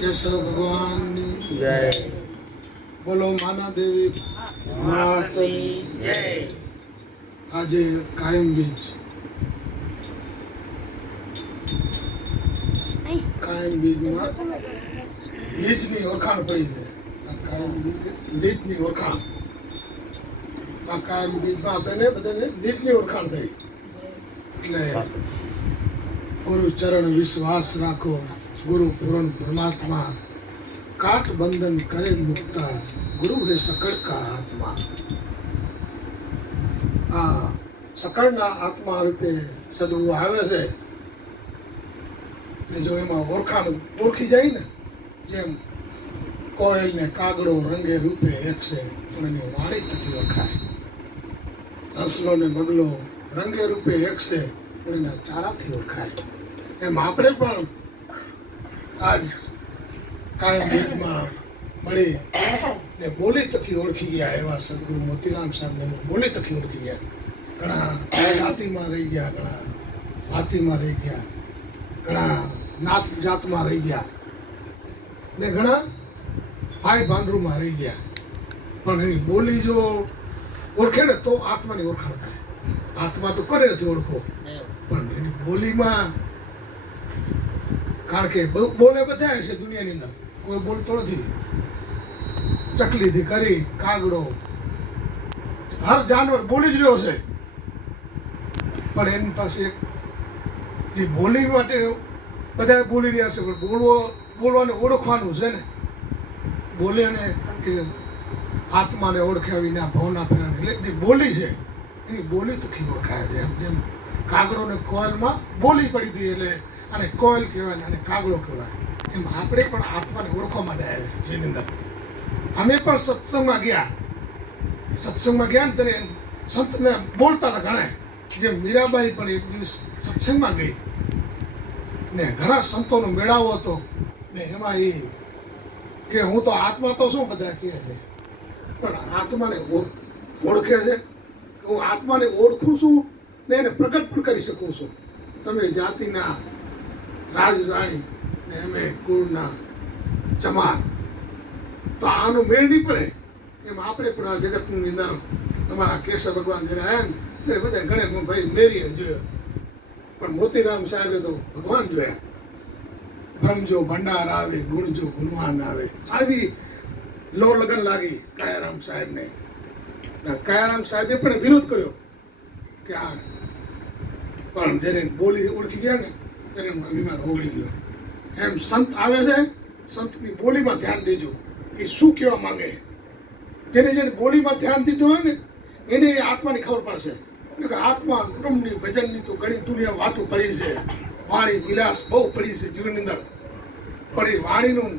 કેશવ ભગવાનની જય. બોલો માના દેવી માતની જય. આજે કાયમ બીજ બીજમાં બીજની ઓળખાણ પડી છે. આ કાયમ બીજની ઓળખાણ, આ કાયમ બીજમાં આપણે બધાને બીજની ઓળખાણ થઈ. એટલે ગુરુ ચરણ વિશ્વાસ રાખો, ગુરુ પૂરણ પરમાત્મા, કાટ બંધન કરે મુક્તા, ગુરુ રે સકળ કા આત્મા. આ સકળના આત્મા રૂપે સદગુરુ આવે છે. જો એમાં ઓળખાણ ઓળખી જાય ને, જેમ કોયલ ને કાગડો રંગે રૂપે એક છે પણ એની વાણી થકી ઓળખાય. હસલો ને બગલો રંગે રૂપે એક છે પણ એના ચારાથી ઓળખાય. એમ આપણે પણ આજ કાયમ બીજમાં મળી ને બોલી થકી ઓળખી ગયા એવા સદગુરુ મોતીરામ સાહેબ બોલી થકી ઓળખી ગયા. ઘણા જાતિમાં રહી ગયા, ઘણા ભાતિમાં રહી ગયા, ઘણા નાત જાતમાં રહી ગયા ને ઘણા ભાઈ ભાંડરૂમાં રહી ગયા. પણ એની બોલી જો ઓળખે ને તો આત્માની ઓળખાણ થાય. આત્મા તો કરે નથી ઓળખો, પણ એની બોલીમાં, કારણ કે બોલે બધા છે દુનિયાની અંદર, કોઈ બોલતો નથી. ચકલીથી કરી કાગડો, હર જાનવર બોલી જ રહ્યો છે. પણ એની પાસે એ બોલી માટે બધા બોલી રહ્યા છે, પણ બોલવાને ઓળખવાનું છે ને. બોલ્યાને કે આત્માને ઓળખાવીને આ ભાવના ફેરાની એટલે બોલી છે, એની બોલી થકી ઓળખાય છે. એમ જેમ કાગડો ને કોયલમાં બોલી પડી હતી એટલે આને કોયલ કહેવાય અને કાગડો કહેવાય. એમ આપણે પણ આત્માને ઓળખવા માટે આવ્યા છે. જેની અંદર અમે પણ સત્સંગમાં ગયા ને ત્યારે સંતને બોલતા હતા ઘણા. જેમ મીરાબાઈ પણ એક દિવસ સત્સંગમાં ગઈ ને ઘણા સંતોનો મેળાવો હતો ને એમાં એ કે હું તો આત્મા તો શું બધા કહે છે, પણ આત્માને ઓળખે છે. હું આત્માને ઓળખું છું ને એને પ્રગટ પણ કરી શકું છું. તમે જાતિના રાજરાણી ને અમે કુળના ચમાર, તો આનો મેળ નહીં પડે. એમ આપણે પણ આ જગતની અંદર તમારા કેશવ ભગવાન જયારે આવ્યા ને ત્યારે બધા ગણે ભાઈ મેરીએ જોયો, પણ મોતીરામ સાહેબે તો ભગવાન જોયા. બ્રહ્મજો ભંડાર આવે, ગુણજો ગુણવાન આવે, આવી લો લગન લાગી કાયારામ સાહેબને. કાયારામ સાહેબે પણ વિરોધ કર્યો કે આ, પણ જ્યારે બોલી ઓળખી ગયા ને ત્યારે એનું અભિમાન ઓગળી ગયો. એમ સંત આવે છે, સંતની બોલીમાં ધ્યાન દેજો એ શું કહેવા માંગે. જેને બોલીમાં ધ્યાન દીધું હોય ને એને આત્માની ખબર પડશે. કે આત્મા કુટુંબની ભજનની તો ઘણી દુનિયા વાતો પડી છે, વાણી વિલાસ બહુ પડી છે જીવનની અંદર. પણ એ વાણીનું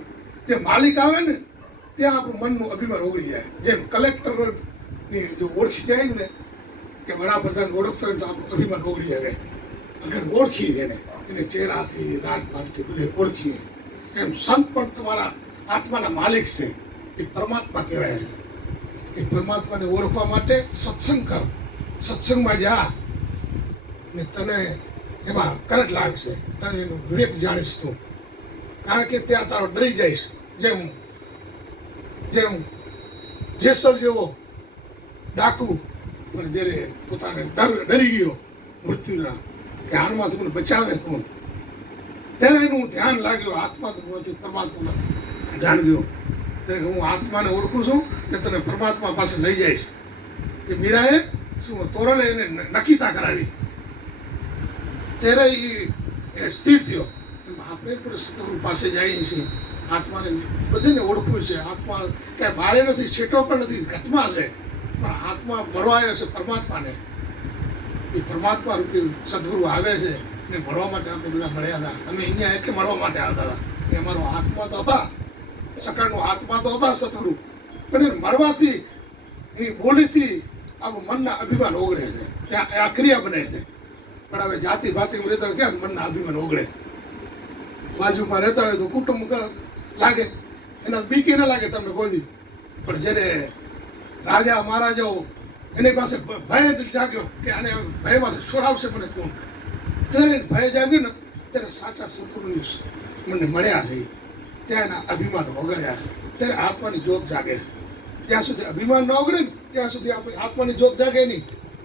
જે માલિક આવે ને ત્યાં આપણું મનનું અભિમાન ઓગળી જાય. જેમ કલેક્ટરની જો ઓળખી જાય ને કે વડાપ્રધાન ઓળખતો હોય તો આપણું અભિમાન ઓગળી જાય. અગર ઓળખી એને ચહેરાથી રાજપાટથી બધે ઓળખીએ. એમ સંત પણ તમારા આત્માના માલિક છે, એ પરમાત્મા કહેવાય છે. એ પરમાત્માને ઓળખવા માટે સત્સંગ કર, સત્સંગમાં જા ને તને એમાં તરત લાગશે, તને એનું વિવેક જાણીશ તું. કારણ કે ત્યાં તારો ડરી જઈશ. જેમ જેસલ જેવો ડાકુ પણ જયારે પોતાને ડરી ગયો મૃત્યુના કે આનમાંથી મને બચાવે કોણ, ત્યારે એનું ધ્યાન લાગ્યું આત્માથી પરમાત્મામાં ધ્યાન ગયો. ત્યારે હું આત્માને ઓળખું છું ને તને પરમાત્મા પાસે લઈ જઈશ. એ મીરાએ શું તોરણે એને નકીતા કરાવી, ત્યારે એ સ્થિર થયો. આપણે પણ સતગુરુ પાસે જઈએ છીએ, આત્માને બધાને ઓળખવું છે. આત્મા ક્યાંય બારે નથી, છેટો પણ નથી, ઘટમાં છે, પણ આત્મા મળવા આવ્યો છે પરમાત્માને. એ પરમાત્મા રૂપી સદગુરુ આવે છે ને મળવા માટે આપણે બધા મળ્યા હતા. અમે અહીંયા એટલે મળવા માટે આવતા હતા. એ અમારો આત્મા તો હતા, સકળનો આત્મા તો હતા સદગુરુ, પણ એ મળવાથી એની બોલીથી આપણું મનના અભિમાન ઓગળે છે, ત્યાં આ ક્રિયા બને છે. પણ હવે જાતિ ભાતિમાં રહેતા હોય ક્યાં મનના અભિમાન ઓગળે. બાજુમાં રહેતા હોય તો કુટુંબ લાગે, એના બીકી ના લાગે તમને કોઈ દી. પણ જ્યારે રાજા મહારાજાઓ એની પાસે ભય જાગ્યો કે આને ભયમાંથી છોડાવશે મને કોણ, ત્યારે ભય જાગ્યું ને ત્યારે સાચા સદગુરુની મને મળ્યા છે. ત્યાં એના અભિમાન ઓગળ્યા ત્યારે આત્માની જ્યોત જાગે છે. ત્યાં સુધી અભિમાન ન ઓગળે ને ત્યાં સુધી આપણે આત્માની જ્યોત જાગે નહીં,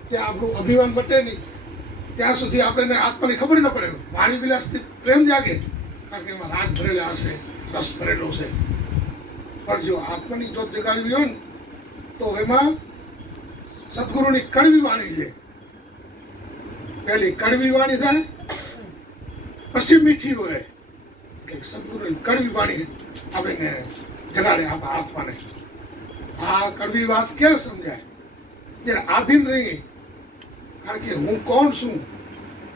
ત્યાં આપણું અભિમાન મટે નહીં, ત્યાં સુધી આપણને આત્માની ખબર ન પડે. વાણી વિલાસથી પ્રેમ જાગે, કારણ કે એમાં રાગ ભરેલા હશે, રસ ભરેલો છે. પણ જો આત્માની જ્યોત જગાડવી હોય ને તો એમાં સદગુરુની કડવી વાણી છે. પહેલી કડવી વાણી થાય, પછી મીઠી હોય. કે સદગુરુની કડવી વાણી આપણે જગાડે આપણા આત્માને. આ કડવી વાત ક્યારે સમજાય? જ્યારે આધીન રહી. કારણ કે હું કોણ છું,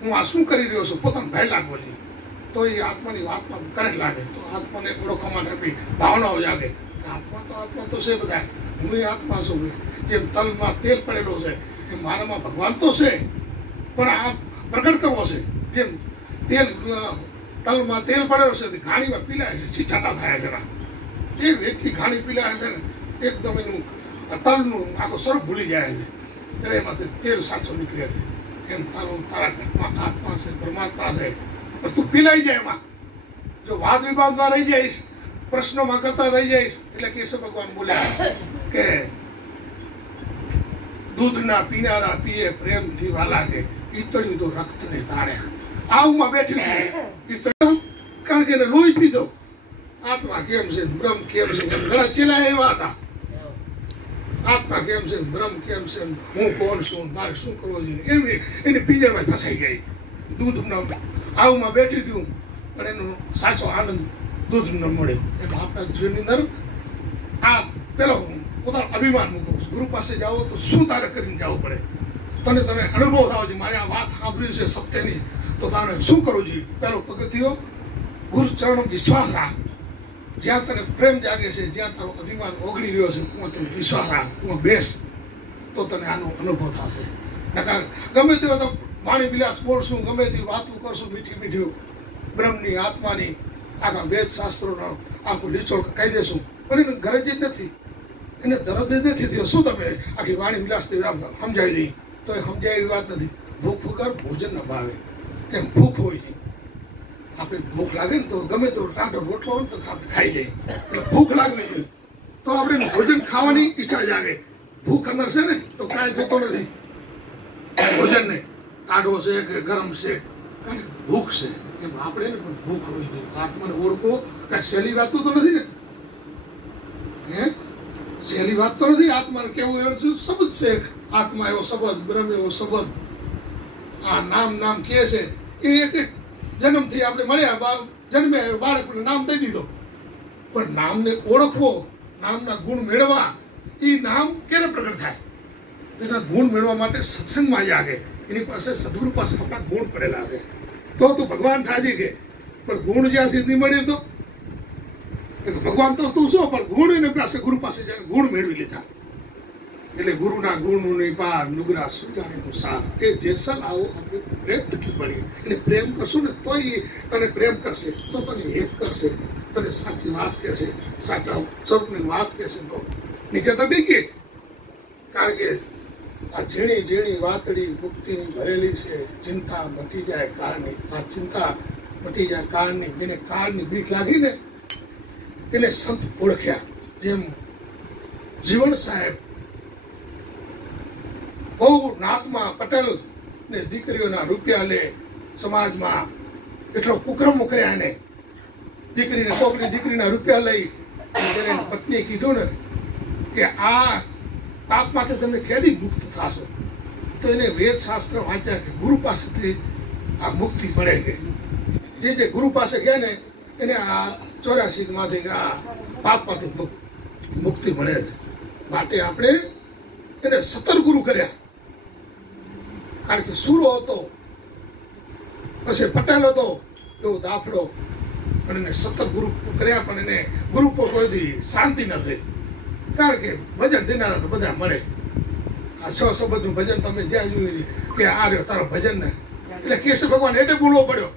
હું આ શું કરી રહ્યો છું, પોતાનો ભય લાગવો જોઈએ. તો એ આત્માની વાતમાં કરંટ લાગે, તો આત્માને ઓળખવા માટે આપણી ભાવનાઓ જાગે. આત્મા તો છે બધા, હું એ આત્મા છું. જેમ તલમાં તેલ પડેલો છે એમ મારામાં ભગવાન તો છે, પણ આ પ્રગટ કરવો છે. જેમ તેલ તલમાં તેલ પડેલો છે, ઘાણીમાં પીલાય છે, છીછાટા થયા છે. એ વ્યક્તિ ઘાણી પીલાય છે ને એકદમ એનું તલનું આખો સ્વરૂપ ભૂલી જાય છે, ત્યારે એમાંથી તેલ સાચો નીકળે છે. એમ તારા ઘટમાં આત્મા છે, પરમાત્મા છે, પણ તું પીલાઈ જાય એમાં. જો વાદ વિવાદમાં રહી જઈશ, પ્રશ્નોમાં કરતા રહી જઈશ, એટલે કેશવ ભગવાન બોલ્યા કે દૂધના પીનારા પીએ પ્રેમથી વાલા કે ઈતળ્યું તો રક્તને તાણ્યા. આવુંમાં બેઠી કારણ કે એને લોહી પીધો. આત્મા કેમ છે, બ્રહ્મ કેમ છે, ઘણા ચેલા એવા હતા. આત્મા કેમ છે, બ્રહ્મ કેમ છે, હું કોણ છું, મારે શું કરવું જોઈએ, એની પિંજરમાં ફસાઈ ગઈ. દૂધના આવુંમાં બેઠી હતી, પણ એનો સાચો આનંદ દૂધ ન મળે. એટલે આપણા જીવનની અંદર આ પેલો પોતાનો અભિમાન મૂકો. ગુરુ પાસે જાઓ તો શું તારે કરીને જવું પડે? તને અનુભવ થવો જોઈએ, મારે આ વાત સાંભળી છે સત્યની, તો તારે શું કરવું જોઈએ? પેલો પગથિયો ગુરુ ચરણ વિશ્વાસ રાખ. જ્યાં તને પ્રેમ જાગે છે, જ્યાં તારો અભિમાન ઓગળી રહ્યો છે, હું તને વિશ્વાસ રાખ, તું બેસ, તો તને આનો અનુભવ થશે. નકા ગમે તેવા તો વાણી વિલાસ બોલશું, ગમે તેવી વાતો કરશું મીઠી મીઠી બ્રહ્મની આત્માની, આખા વેદ શાસ્ત્રોનો આખું લીચોડ કહી દેશું, પણ એને ગરજ જ નથી, એને દરદ જ નથી થયો. શું તમે આખી વાણી વિલાસથી સમજાવી દઈ તો એ સમજાય એવી વાત નથી. ભૂખ વગર ભોજન ન ભાવે, એમ ભૂખ હોય છે. આપણે ભૂખ લાગે ને તો ગમે તો ટાઢો રોટલો હોય ને તો ખાઈ જાય. એટલે ભૂખ લાગવી જોઈએ તો આપણે ભોજન ખાવાની ઈચ્છા જાગે. ભૂખ અંદર છે ને તો કાંઈ જોતો નથી ભોજનને, ટાઢો છે કે ગરમ છે, કારણ કે ભૂખ છે. એમ આપણે ને પણ ભૂખ હોવી જોઈએ. આત્માને ઓળખો કાંઈ સહેલી વાતો તો નથી ને, હે સહેલી વાત તો નથી. આત્માને કેવું એવું શબ્દ છે, આત્મા એવો શબ્દ, બ્રહ્મ એવો શબ્દ. આ નામ કે છે એ એક જન્મથી આપણે મળ્યા, જન્મે બાળકને નામ દઈ દીધો, પણ નામને ઓળખવો, નામના ગુણ મેળવવા, એ નામ ક્યારે પ્રગટ થાય? એના ગુણ મેળવવા માટે સત્સંગમાં જાગે, એની પાસે સદગુરુ પાસે આપણા ગુણ પડેલા છે, તો ભગવાન થાય કે. પણ ગુણ જ્યાં સુધી મળે તો ભગવાન તો તું શું, પણ ગુણ એની પાસે ગુરુ પાસે જાય, ગુણ મેળવી લીધા. એટલે ગુરુના ગુણનું પાર નુગરા સુજાણીનું સાર. એ જેસલ આવો આપણે પ્રેમ થકી પડીએ. એટલે પ્રેમ કરશું ને તો એ તને પ્રેમ કરશે, તો તને હેત કરશે, તને સાચી વાત કહેશે, સાચા સ્વરૂપની વાત કહેશે. તો નિકેતન નહીં કે, કારણ કે આ ઝીણી ઝીણી વાતડી મુક્તિની ભરેલી છે. ચિંતા મટી જાય કાળની, આ ચિંતા મટી જાય કાળની. જેને કાળની બીક લાગી ને એને સંત ઓળખ્યા. જેમ જીવન સાહેબ બહુ નાતમાં પટેલ ને દીકરીઓના રૂપિયા લે, સમાજમાં એટલો કુકર્મ કર્યા. એને દીકરીને છોકરી દીકરીના રૂપિયા લઈ, જ્યારે પત્નીએ કીધું ને કે આ પાપમાંથી તમે કેદી મુક્ત થશો, તો એને વેદ શાસ્ત્ર વાંચ્યા કે ગુરુ પાસેથી આ મુક્તિ મળે. કે જે ગુરુ પાસે ગયા ને એને આ 84 માંથી આ પાપમાંથી મુક્તિ મળે છે. માટે આપણે એને સતર ગુરુ કર્યા. કારણ કે સુરો હતો, પછી પટેલ હતો, તો દાફડો, પણ એને સતર ગુરુ કર્યા. પણ એને ગુરુ પર કોઈ દી શાંતિ નથી, કારણ કે ભજન દેનારા તો બધા મળે. આ 6 શબ્દનું ભજન તમે જ્યાં જોયું કે આ રહ્યો તારો ભજન ને, એટલે કેશવ ભગવાન એટલે બોલવો પડ્યો.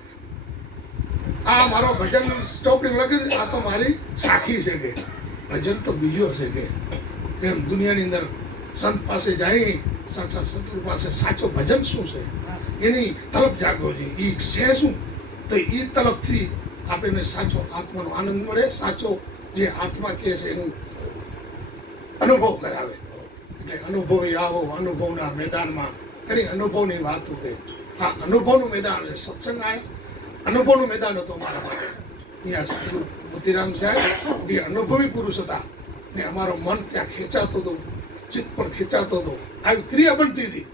આ મારો ભજન ચોપડીમાં લખી, આ તો મારી સાખી છે કે ભજન તો બીજો છે કે. એમ દુનિયાની અંદર સંત પાસે જાય, સાચા સદગુરુ પાસે સાચો ભજન શું છે એની તલબ જાગવો જોઈએ. એ છે શું, તો એ તલબથી આપણને સાચો આત્માનો આનંદ મળે, સાચો જે આત્મા કહે છે એનું અનુભવ કરાવે. એટલે અનુભવી આવો અનુભવના મેદાનમાં કરી અનુભવની વાતો કહે. આ અનુભવનું મેદાન છે સત્સંગ. આ અનુભવનું મેદાન હતું અમારા માટે. અહીંયા શ્રી મોતીરામ સાહેબ જે અનુભવી પુરુષ હતા ને અમારો મન ત્યાં ખેંચાતું હતું, ચિત્ત પણ ખેંચાતો હતો, આવી ક્રિયા બનતી હતી.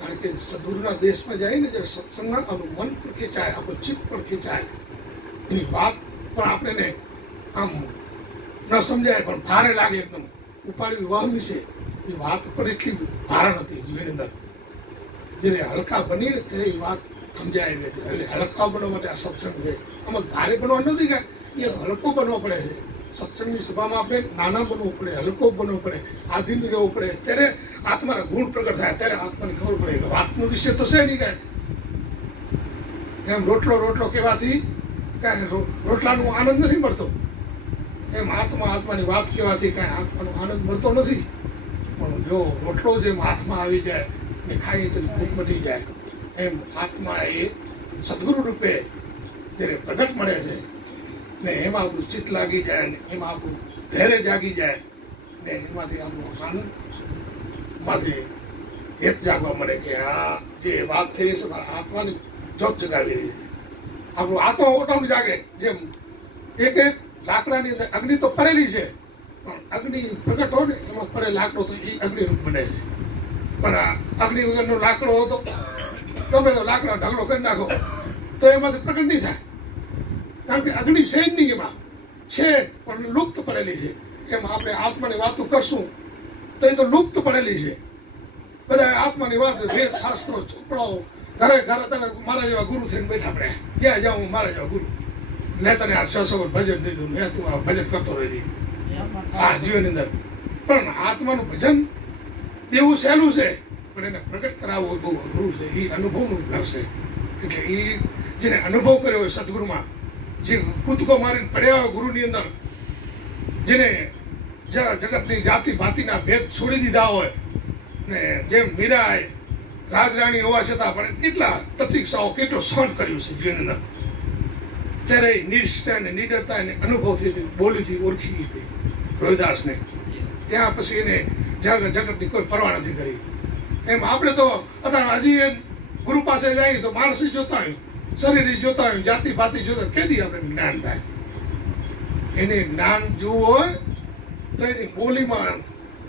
કારણ કે સદગુરુના દેશમાં જાય ને જ્યારે સત્સંગમાં આપણું મન પણ ખેંચાય, આપણું ચિત્ત પણ ખેંચાય. એની વાત પણ આપણને આમ ન સમજાય પણ ભારે લાગે, એકદમ ઉપાડવી વહમી છે. એ વાત પણ એટલી ભારણ હતી જીવનની અંદર. જેને હલકા બનીને ત્યારે એ વાત સમજાય એવી હતી. એટલે હલકા બનવા માટે આ સત્સંગ છે. આમાં ભારે બનવા નથી કે એ હલકો બનવો પડે છે. સત્સંગની સભામાં આપણે નાના બનવું પડે, હલકો બનવું પડે, આધીન રહેવું પડે. ત્યારે આત્માના ગુણ પ્રગટ થાય, ત્યારે આત્માને ખબર પડે કે વાતનો વિષય તો છે નહીં કાંઈ. એમ રોટલો કહેવાથી કાંઈ રોટલાનો આનંદ નથી મળતો. એમ આત્માની વાત કહેવાથી કાંઈ આત્માનો આનંદ મળતો નથી. પણ જો રોટલો જેમ હાથમાં આવી જાય ને ખાઈ તેની ભૂખ મટી જાય, એમ આત્મા એ સદગુરુ રૂપે જ્યારે પ્રગટ મળે છે ને એમાં આપણું ચિત્ત લાગી જાય, ને એમાં આપણું ધૈર્ય જાગી જાય, ને એમાંથી આપણું આનંદમાંથી હેત જાગવા મળે કે આ જે વાત થઈ રહી છે મારા આત્માની જોત જગાવી રહી છે. આપણું આત્મા ઓટાનું જાગે. જેમ એક લાકડાની અંદર અગ્નિ તો પડેલી છે, પણ અગ્નિ પ્રગટ હોય ને એમાં પડે લાકડો તો એ અગ્નિરૂપ બને છે. પણ આ અગ્નિ વગરનો લાકડો હતો, ગમે તો લાકડા ઢગલો કરી નાખો તો એમાંથી પ્રગટ નહીં થાય. કારણ કે અગ્નિ છે જ નહીં, એમાં છે પણ લુપ્ત પડેલી છે. એમ આપણે આત્માની વાતો કરશું તો એ તો લુપ્ત પડેલી છે. બધા આત્માની વાત વેદ શાસ્ત્રો ચોપડાઓ ઘરે તને મારા જેવા ગુરુ થઈને બેઠા પડે. ક્યાં જાઉં મારા જેવા ગુરુ લે તને આ 600 ભજન દીધું, મેં તું આ ભજન કરતો રહી આ જીવનની અંદર. પણ આત્માનું ભજન દેવું સહેલું છે, પણ એને પ્રગટ કરાવવું બહુ અઘરું છે. એ અનુભવનું ઘર છે. એટલે એ જેને અનુભવ કર્યો હોય સદગુરુમાં, જે કૂદકો મારીને પડ્યા હોય ગુરુની અંદર, જેને જગતની જાતિ ભાતિના ભેદ છોડી દીધા હોય, ને જેમ મીરાએ રાજરાણી હોવા છતાં પણ કેટલા પ્રતિક્ષાઓ કેટલો સહન કર્યું છે જીવનની અંદર, ત્યારે નિષ્ઠા ને નિડરતા ને અનુભવથી બોલીથી ઓળખી ગઈ હતી રોહિદાસને. ત્યાં પછી એને જગતની કોઈ પરવા નથી કરી. એમ આપણે તો અત્યારે હજી ગુરુ પાસે જાય તો માણસ જોતા હોય, શરીર જોતા હોય, જાતિ ભાતિ જોતા હોય, કેદી આપણે જ્ઞાન થાય. એને જ્ઞાન જોવું હોય તો એની બોલીમાં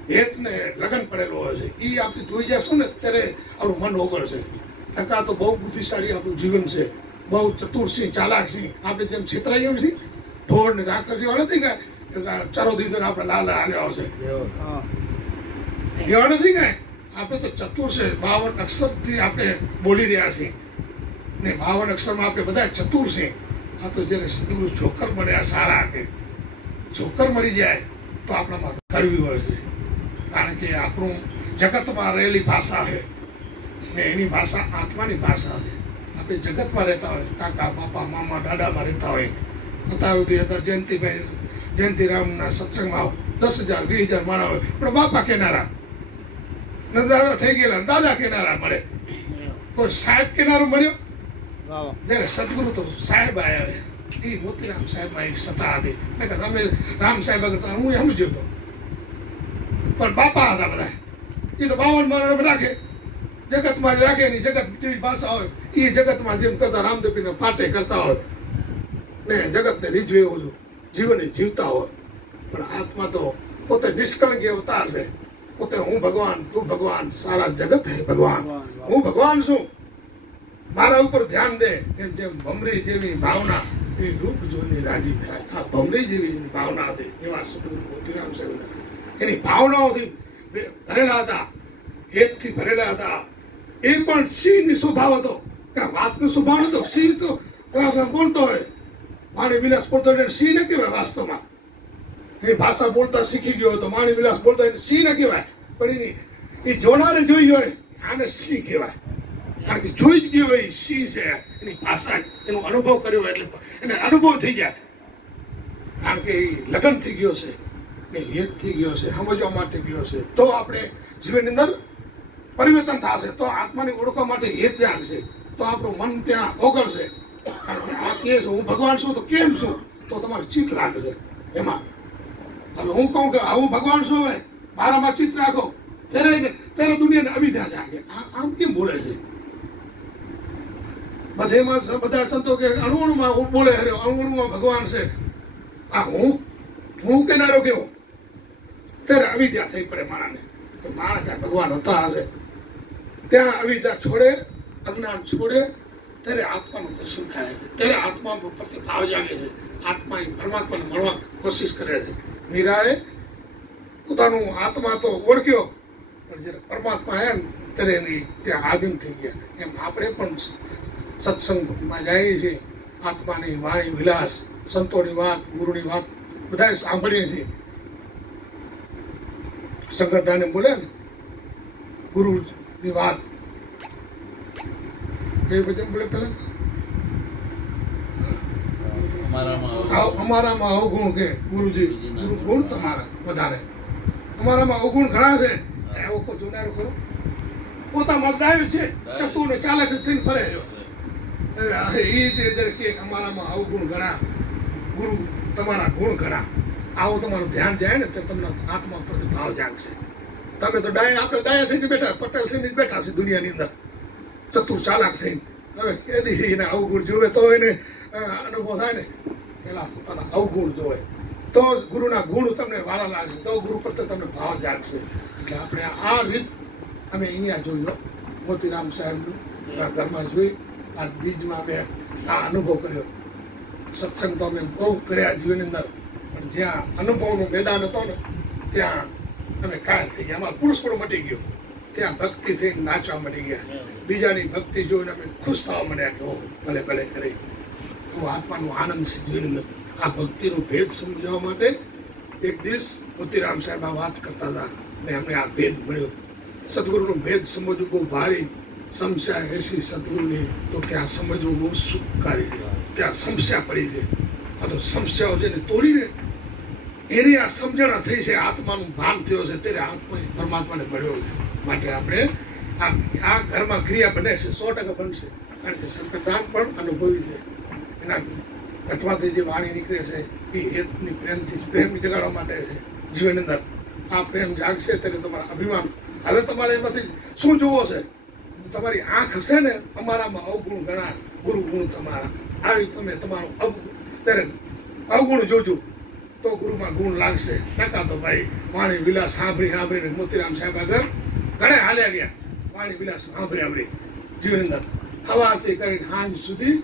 હેતને લગન પડેલો હોય છે. એ આપણે જોઈ જશું ને ત્યારે આપણું મન ઓગળશે. ટકા તો બહુ બુદ્ધિશાળી આપણું જીવન છે, બહુ ચતુરસિંહ ચાલાકસિંહ. આપણે જેમ છેતરાઈ એમ છીએ, ઢોર ને રાખર જેવા નથી કે ચરો દીધો ને આપણે લાલ હાલ્યો છે, એવા નથી કાંઈ. આપણે તો ચતુર છે. 52 અક્ષરથી આપણે બોલી રહ્યા છીએ ને 52 અક્ષરમાં આપણે બધા ચતુર છે. આ તો જ્યારે સદગુરુ જોકર મળ્યા સારા, કે જોકર મળી જાય તો આપણામાં કરવી હોય છે. કારણ કે આપણું જગતમાં રહેલી ભાષા છે ને એની ભાષા આત્માની ભાષા છે. આપણે જગતમાં રહેતા હોય, કાકા બાપા મામા દાદામાં રહેતા હોય, અત્યારે જયંતિરામના સત્સંગમાં 10,000 20,000 માણા હોય, પણ બાપા કેનારા ને દાદા થઈ ગયેલા, દાદા કેનારા મળે. કોઈ સાહેબ કેનારો મળ્યો? જયારે સદગુરુ તો સાહેબ આવ્યા. એ મોતીરામ સાહેબમાં એક સત્તા હતી. તમે રામ સાહેબ કરતા હું સમજ્યો હતો, પણ બાપા હતા બધા. એ તો 52 માણસ રાખે, જગતમાં જ રાખે. એની જગત જેવી ભાષા હોય એ જગતમાં જેમ કરતા રામદેવપીને પાટે કરતા હોય ને જગતને રીઝવે એવું જીવન જીવતા હોય. પણ આત્મા તો પોતે નિષ્કલંકી અવતાર છે. પોતે હું ભગવાન, તું ભગવાન, સારા જગત હે ભગવાન, હું ભગવાન છું, મારા ઉપર ધ્યાન દે. જેમ જેમ ભમરી જેવી ભાવના એ રૂપ જોઈને રાજી થાય. આ ભમરી જેવી ભાવના હતી એવા સદગુરુ મોતીરામ સાહેબ એની ભાવનાઓથી ભરેલા હતા, હેતથી ભરેલા હતા. એ પણ સિંહની સ્વભાવ હતો, વાતનો સ્વભાવ હતો. સિંહ તો બોલતો હોય, વાણી વિલાસ બોલતો એટલે સિંહ ન કહેવાય વાસ્તવમાં. એ ભાષા બોલતા શીખી ગયો હતો, વાણી વિલાસ બોલતા એટલે સિંહ ન કહેવાય. પણ એની એ જોનારે જોઈ હોય આને સિંહ કહેવાય. કારણ કે જોઈ જ ગયો હોય એ સિંહ છે. એની ભાષા એનો અનુભવ કર્યો એટલે એને અનુભવ થઈ જાય. કારણ કે એ લગ્ન થઈ ગયો છે, એ હેત થઈ ગયો છે, સમજવા માટે ગયો છે. તો આપણે જીવનની અંદર પરિવર્તન થશે, તો આત્માને ઓળખવા માટે હેત જાગશે, તો આપણું મન ત્યાં ઓગળશે. કારણ કે આ કે હું ભગવાન છું તો કેમ છું, તો તમારું ચિત્ત લાગે છે એમાં. હવે હું કહું કે હું ભગવાન છું, હવે મારામાં ચિત્ત રાખો, ત્યારે દુનિયાને અવિદ્યા જાગે. આમ કેમ બોલે છે? બધેમાં બધા સંતો કે અણુમાં બોલે, અરે અણુમાં ભગવાન છે. આ હું કેનારો કેવો, ત્યારે અવિદ્યા થઈ પડે માણસને. માણસ ત્યાં ભગવાન હતા હશે, ત્યાં અવિદ્યા છોડે, અજ્ઞાન છોડે, ત્યારે આત્માનું દર્શન થાય છે, ત્યારે આત્મા પ્રત્યે ભાવ જાગે છે. આત્મા પરમાત્માને મળવા કોશિશ કરે છે. મીરાએ પોતાનું આત્મા તો ઓળખ્યો, પણ જયારે પરમાત્મા આવ્યા ને ત્યારે એની ત્યાં આધીન થઈ ગયા. એમ આપણે પણ સત્સંગમાં જઈએ છીએ, આત્માની વાણી વિલાસ, સંતોની વાત, ગુરુની વાત બધા સાંભળીએ છીએ. શંકરદાને બોલે ને ગુરુની વાત એ વચન બોલે પેલા અમારામાં અવગુણ કે ગુરુજી, ગુરુ ગુણ તમારા વધારે, અમારામાં અવગુણ ઘણા છે. એવો કોઈ જોનારો ખરો? પોતામાં ડાયો છે, ચતુર ને ચાલાક થઈને ફરે રહ્યો. એ જે કે અમારામાં અવગુણ ઘણા, ગુરુ તમારા ગુણ ઘણા. આવો તમારું ધ્યાન જાય ને તો તમને આત્મા પ્રત્યે ભાવ જાગશે. તમે તો ડાયા, આપણે ડાયા થઈને બેઠા, પટેલ થઈને બેઠા છે દુનિયાની અંદર, ચતુર ચાલાક થઈને. હવે કેદી એના અવગુણ જોવે તો એને અનુભવ થાય ને. પેલા પોતાના અવગુણ જોવે તો ગુરુના ગુણ તમને વાળા લાગશે, તો ગુરુ પ્રત્યે તમને ભાવ જાગશે. એટલે આપણે આ રીત અમે અહીંયા જોઈ, મોતીરામ સાહેબનું ઘરમાં જોઈ, આ બીજમાં અમે આ અનુભવ કર્યો. સત્સંગ તો અમે બહુ કર્યા જીવનની અંદર, પણ જ્યાં અનુભવનો મેદાન હતો ને ત્યાં અમે કાયર થઈ ગયા. અમારો પુરુષ પણ મટી ગયો, ત્યાં ભક્તિ થઈને નાચવા મળી ગયા. બીજાની ભક્તિ જોઈને અમે ખુશ થવા માંડ્યા કે ભલે ભલે કરી. એવો આત્માનો આનંદ છે જીવનની અંદર. આ ભક્તિનો ભેદ સમજવા માટે એક દિવસ મોતીરામ સાહેબ આ વાત કરતા હતા ને અમને આ ભેદ મળ્યો. સદગુરુનો ભેદ સમજવું બહુ ભારી. સમસ્યા એસી સદગુરુની તો ત્યાં સમજવું બહુ સુખકારી છે. ત્યાં સમસ્યા પડી છે. આ તો સમસ્યાઓ જેને તોડીને એની આ સમજણ થઈ છે, આત્માનું ભાન થયો છે, ત્યારે આત્મા પરમાત્માને મળ્યો છે. માટે આપણે આ ઘરમાં ક્રિયા બને છે, 100% બનશે. કારણ કે સંપ્રદાન પણ અનુભવી છે. એના ઘટવાથી જે વાણી નીકળે છે એ હેતની પ્રેમથી, પ્રેમ જગાડવા માટે છે જીવનની અંદર. આ પ્રેમ જાગશે ત્યારે તમારા અભિમાન. હવે તમારે એમાંથી શું જોવો છે? તમારી આંખ હશે ને, અમારામાં અવગુણ ઘણા, ગુરુ ગુણ તમારા. આવી તમે તમારું ત્યારે અવગુણ જોજો તો ગુરુમાં ગુણ લાગશે. ટકા તો ભાઈ વાણી વિલાસ સાંભળીને મોતીરામ સાહેબ આગળ ઘણા હાલ્યા ગયા. વાણી વિલાસ સાંભળી જીવનની અંદર સવારથી કરીને સાંજ સુધી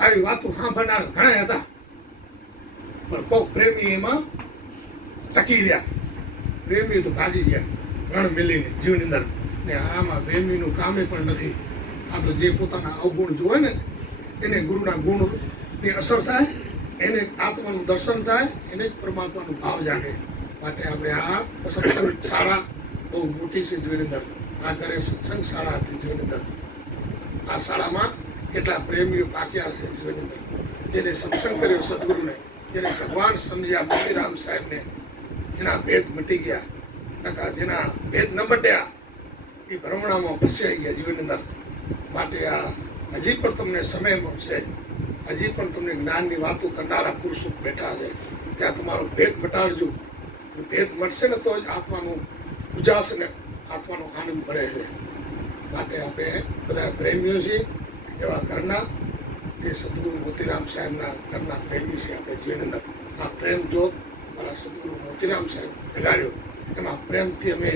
આવી વાતો સાંભળનાર ઘણા હતા, પણ કોક પ્રેમી એમાં ટકી રહ્યા. પ્રેમી તો ભાગી ગયા રણ મિલીને જીવની અંદર. ને આમાં પ્રેમીનું કામે પણ નથી. આ તો જે પોતાના અવગુણ જોવે ને એને ગુરુના ગુણની અસર થાય, એને આત્માનું દર્શન થાય, એને જ પરમાત્માનું ભાવ જાગે. માટે આપણે આ સત્સંગ શાળા બહુ મોટી છે જીવનની અંદર. આ ઘરે સત્સંગ શાળા હતી જીવનની અંદર. આ શાળામાં કેટલા પ્રેમીઓ પાક્યા છે જીવનની અંદર, જેને સત્સંગ કર્યો સદગુરુને, જેને ભગવાન સમજ્યા મોતીરામ સાહેબને, એના ભેદ મટી ગયા. ટકા જેના ભેદ ન મટ્યા એ ભ્રમણામાં ફસાઈ ગયા જીવનની અંદર. માટે આ હજી પણ તમને સમય મળશે, હજી પણ તમને જ્ઞાનની વાતો કરનારા પુરુષો બેઠા છે. ત્યાં તમારો ભેદ મટાડજો. ભેદ મળશે ને તો જ આત્માનું ઉજાસ ને આત્માનો આનંદ મળે છે. માટે આપણે બધા પ્રેમીઓ છીએ એવા ઘરના, એ સદગુરુ મોતીરામ સાહેબના ઘરના પ્રેમી છે આપણે જીવનની અંદર. આ પ્રેમ જોત મારા સદગુરુ મોતીરામ સાહેબ જગાડ્યો, એમાં પ્રેમથી અમે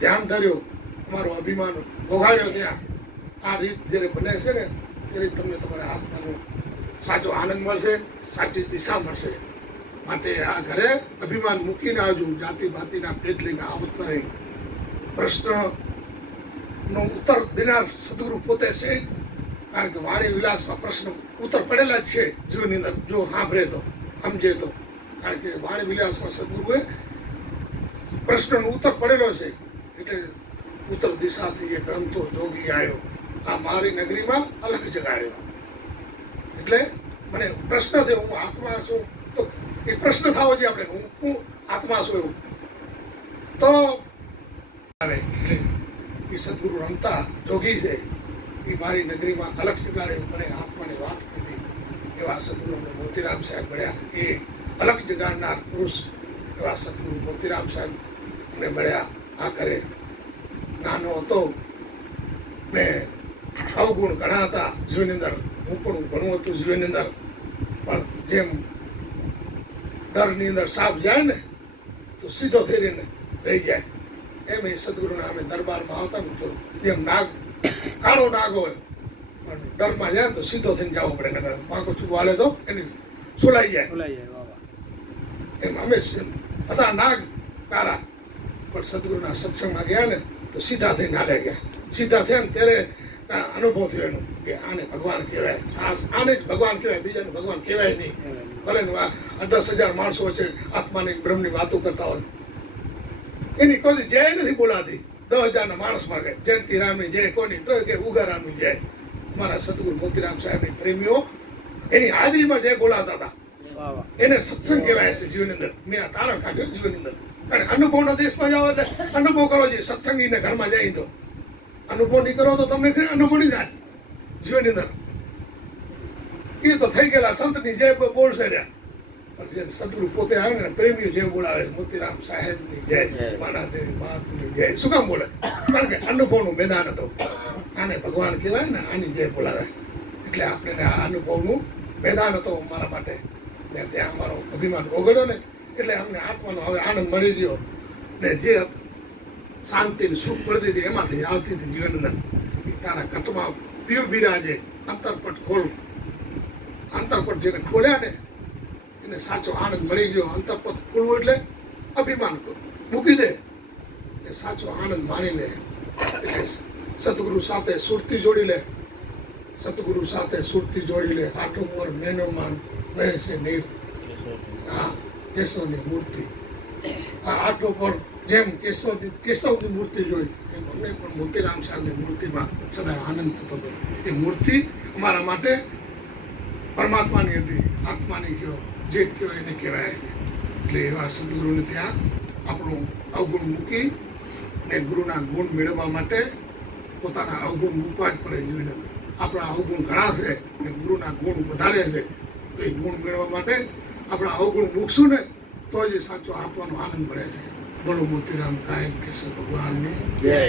ધ્યાન ધર્યો, અમારો અભિમાન ભોગાડ્યો. ત્યાં આ રીત જ્યારે બને છે ને ત્યારે તમને તમારા આત્માનો સાચો આનંદ મળશે, સાચી દિશા મળશે. માટે આ ઘરે અભિમાન મૂકીને આવજો. જાતિ ભાતિના ભેદ લઈને આવત નહીં. પ્રશ્નનો ઉત્તર દેનાર સદગુરુ પોતે છે. કારણ કે વાણી વિલાસમાં પ્રશ્ન ઉત્તર પડેલા જ છે જીવનની અંદર, જો સાંભળે તો, સમજે તો. કારણ કે વાણી વિલાસમાં સદગુરુએ પ્રશ્નનો ઉત્તર પડેલો છે. એટલે ઉત્તર દિશાથી એ ગ્રંથો જોગી આવ્યો, આ મારી નગરીમાં અલગ જગાડ્યો. એટલે મને પ્રશ્ન થયો, હું આત્મા છું, તો એ પ્રશ્ન થવો જોઈએ આપણે, હું આત્મા છું એવું તો આવે. એ સદગુરુ રમતા જોગી છે, એ મારી નગરીમાં અલગ જગાડે મને આત્માની વાત કીધી એવા સદગુરુ અમને મોતીરામ સાહેબ મળ્યા. એ અલગ જગાડનાર પુરુષ એવા સદગુરુ મોતીરામ સાહેબ અમને મળ્યા. આ ઘરે નાનો હતો મેં અવગુણ ઘણા હતા જીવનની અંદર, હું પણ ઘણું હતું જીવનની અંદર, પણ જેમ દરની અંદર સાપ જાય ને તો સીધો થઈને રહી જાય એમ એ સદગુરુના અમે દરબારમાં આવતા ને તો જેમ નાગ કાળો નાગ હોય પણ ડરમાં જાય ને તો સીધો થઈને જવો પડે, ને પાંખો ચૂકો હાલે તો એની સુલાઈ જાય. એમ અમે હતા નાગ કારા, પણ સદગુરુના સત્સંગમાં ગયા ને તો સીધા થઈને હાલે ગયા. સીધા થયા ને ત્યારે અનુભવ થયો એનો કે આને ભગવાન કહેવાય, આને જ ભગવાન કહેવાય, બીજાને ભગવાન કહેવાય નહીં. ભલે 10,000 માણસો વચ્ચે આત્માની બ્રહ્મની વાતો કરતા હોય, એની કોઈ જય નથી બોલાતી. 10,000 માણસ માં ગઈ જયંતિ રામની જય કોની તો કે ઉગારામની જય. અમારા સદગુરુ મોતીરામ સાહેબની પ્રેમીઓ એની હાજરીમાં જય બોલાતા હતા. એને સત્સંગ કહેવાય છે જીવનની અંદર. મેં આ તારણ કાઢ્યો જીવનની અંદર, કારણ અનુભવના દેશમાં જાઓ એટલે અનુભવ કરો છો. સત્સંગીને ઘરમાં જાય તો અનુભવ નહીં કરો તો તમને અનુભવ નહીં થાય જીવનની અંદર. એ તો થઈ ગયેલા સંતની જય બોલશે રહ્યા, પણ સદગુરુ પોતે આવે ને પ્રેમીઓ જય બોલાવે. મોતીરામ સાહેબની જય, માનાદેવી માતની જય. શું કામ બોલે? કારણ કે અનુભવનું મેદાન હતું. આને ભગવાન કહેવાય ને આની જય બોલાવે. એટલે આપણે આ અનુભવનું મેદાન હતો મારા માટે. ને ત્યાં અમારો અભિમાન ઓગળ્યો ને એટલે અમને આત્માનો હવે આનંદ મળી ગયો. ને જે શાંતિ સુખ મળતી હતી એમાંથી આવતી હતી જીવન અંદર. તારા ઘટમાં પીર બિરાજે અંતરપટ ખોલ. અંતરપટ જેને ખોલ્યા ને એને સાચો આનંદ મળી ગયો. અંતરપટ ખોલવું એટલે અભિમાન મૂકી દે, એ સાચો આનંદ માણી લે. એટલે સતગુરુ સાથે સુરતી જોડી લે, સતગુરુ સાથે સુરતી જોડી લે. આઠો પર મેનોમાન રહે છે નીર. હા, કેશવની મૂર્તિ. આ આઠો પર જેમ કેશવની મૂર્તિ જોઈ એમ અમને પણ મોતીરામ સાહેબની મૂર્તિમાં સદાય આનંદ થતો હતો. એ મૂર્તિ અમારા માટે પરમાત્માની હતી. આત્માની કયો જે કયો એને કહેવાય છે. એટલે એવા સદગુરુને ત્યાં આપણું અવગુણ મૂકી ને ગુરુના ગુણ મેળવવા માટે પોતાના અવગુણ મૂકવા જ પડે. જીવન આપણા અવગુણ ઘણા છે ને ગુરુના ગુણ વધારે છે, તો એ ગુણ મેળવવા માટે આપણા અવગુણ મૂકશું ને તો જ સાચો આપવાનો આનંદ મળે છે. બોલો મોતીરામ કાયમ કેશવ ભગવાનની જય.